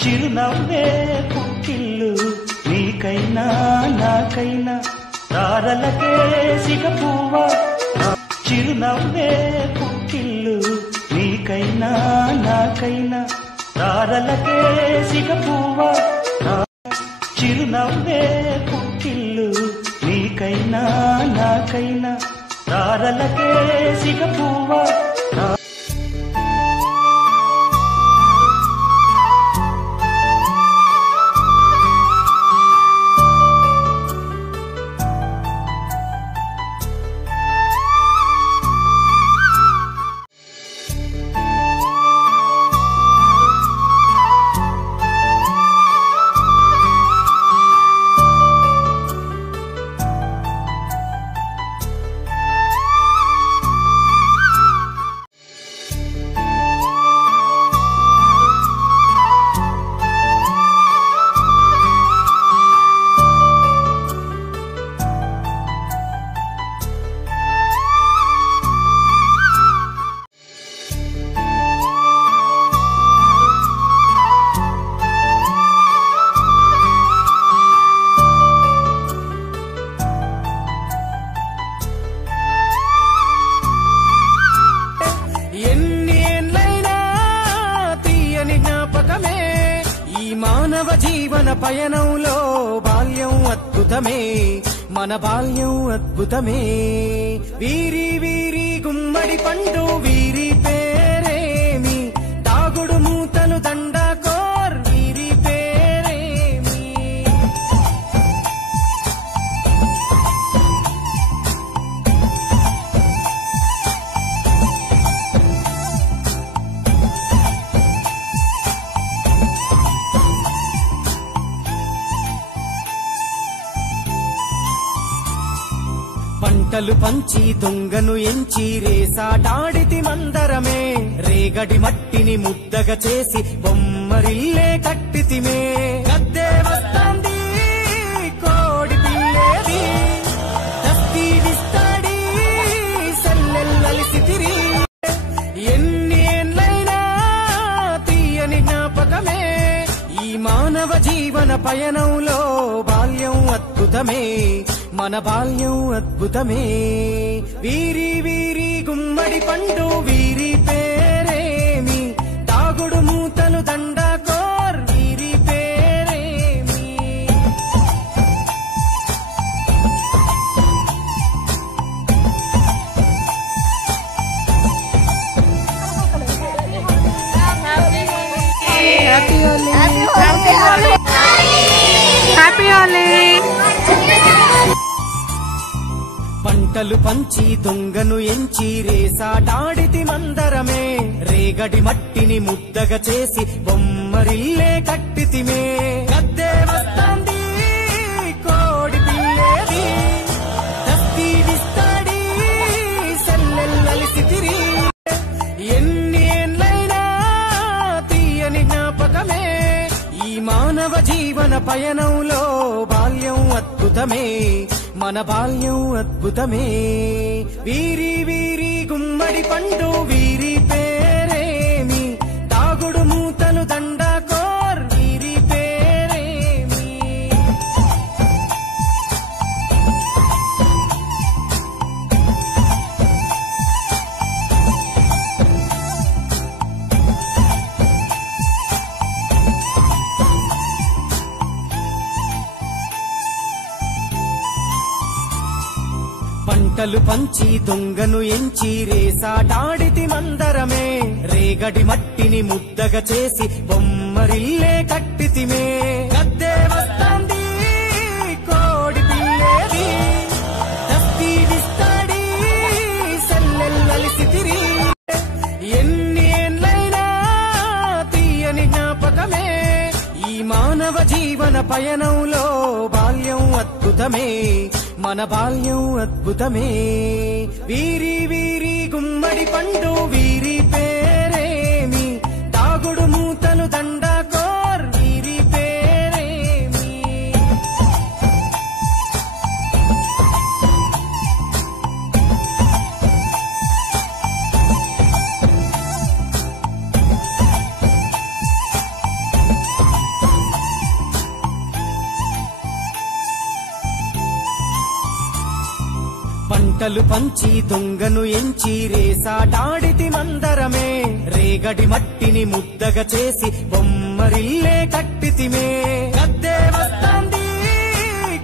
చిరునవ్వే పుట్టిల్లు నీకైనా నాకైనా తారలకే సిగపువ్వా చిరునవ్వే పుట్టిల్లు నీకైనా నాకైనా తారలకే సిగపువ్వా చిరునవ్వే పుట్టిల్లు నీకైనా నాకైనా తారలకే సిగపువ్వా మానవ జీవన పయనంలో బాల్యం అద్భుతమే మన బాల్యం అద్భుతమే వీరి వీరి గుమ్మడి పండు వీరి పేరేమి తాగుడు మూతలు దండాకోర్ వీరి పేరేమి పంటలు పంచి దొంగను ఎంచి రేసాటాడితి మందరమే రేగడి మట్టిని ముద్దగా చేసి బొమ్మరిల్లే కట్టితిమే గద్దే వస్తాంది కోడి పిల్లేది దస్తీ విస్తాడి సెల్లెల్లలిసితిరి ఎన్ని ఏళ్ళైనా తీయని జ్ఞాపకమే ఈ మానవ జీవన పయనంలో బాల్యం అద్భుతమే మన బాల్యం అద్భుతమే వీరి వీరి గుమ్మడి పండు వీరి పేరేమి తాగుడు మూతలు దండాకోర్ వీరి పేరేమి హ్యాపీ హోలీ పంటలు పంచి దొంగను ఎంచి రేసాటాడితి మందరమే రేగడి మట్టిని ముద్దగా చేసి బొమ్మరిల్లే కట్టితిమే గద్దే వస్తాంది కోడి పిల్లేది దస్తీ విస్తాడి సెల్లెల్లలిసితిరి ఎన్ని ఏళ్ళైనా తీయని జ్ఞాపకమే ఈ మానవ జీవన పయనంలో బాల్యం అద్భుతమే మన బాల్యం అద్భుతమే వీరి వీరి గుమ్మడి పండు వీరి పేరేమి తాగుడు మూతలు దండాకోర్ వీరి పేరేమి పంటలు పంచి దొంగను ఎంచి రేసాటాడితి మందరమే రేగడి మట్టిని ముద్దగా చేసి బొమ్మరిల్లే కట్టితిమే గద్దే వస్తాంది కోడి పిల్లేది దస్తీ విస్తాడి సెల్లెల్లలిసితిరి ఎన్ని ఏళ్ళైనా తీయని జ్ఞాపకమే ఈ మానవ జీవన పయనంలో బాల్యం అద్భుతమే మన బాల్యం అద్భుతమే వీరి వీరి గుమ్మడి పండు వీరి పేరేమి తాగుడు మూతలు దండాకోర్ వీరి పేరేమి పంటలు పంచి దొంగను ఎంచి రేసాటాడితి మందరమే రేగడి మట్టిని ముద్దగా చేసి బొమ్మరిల్లే కట్టితిమే గద్దే వస్తాంది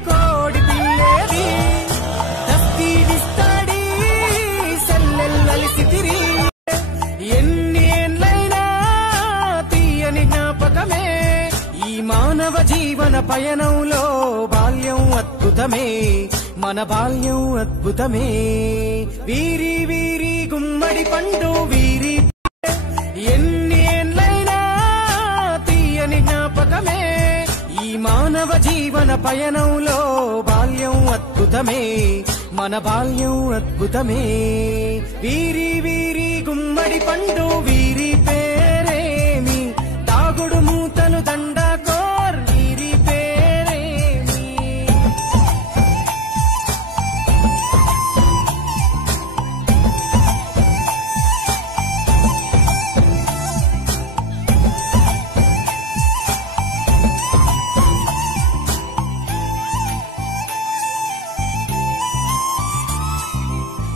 కోడి పిల్లేది దస్తీడిస్తాడి సెల్లెల్లలిసితిరి ఎన్ని ఏండ్లైనా తీయని జ్ఞాపకమే ఈ మానవ జీవన పయనంలో బాల్యం అద్భుతమే మన బాల్యం అద్భుతమే వీరి వీరి గుమ్మడి పండు వీరి ఎన్ని ఏండ్లైనా తీయని జ్ఞాపకమే ఈ మానవ జీవన పయనంలో బాల్యం అద్భుతమే మన బాల్యం అద్భుతమే వీరి వీరి గుమ్మడి పండు వీరి పేరేమి తాగుడు మూతలు దండకోర్ వీరి పేరేమి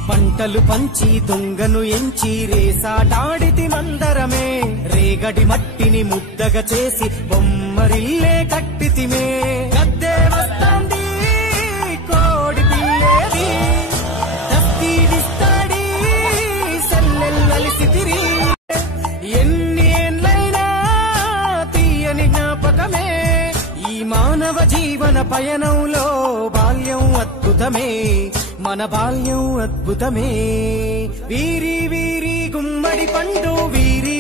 పంటలు పంచి దొంగను ఎంచి రేసాటాడితి మందరమే రేగడి మట్టిని ముద్దగా చేసి బొమ్మరిల్లే కట్టితిమే గద్దే వస్తాంది కోడి పిల్లేది దస్తీడిస్తాడి సెల్లెల్లలిసితిరి ఎన్ని ఏండ్లైనా తీయని జ్ఞాపకమే ఈ మానవ జీవన పయనంలో బాల్యం అద్భుతమే మన బాల్యం అద్భుతమే వీరి వీరి గుమ్మడి పండు వీరి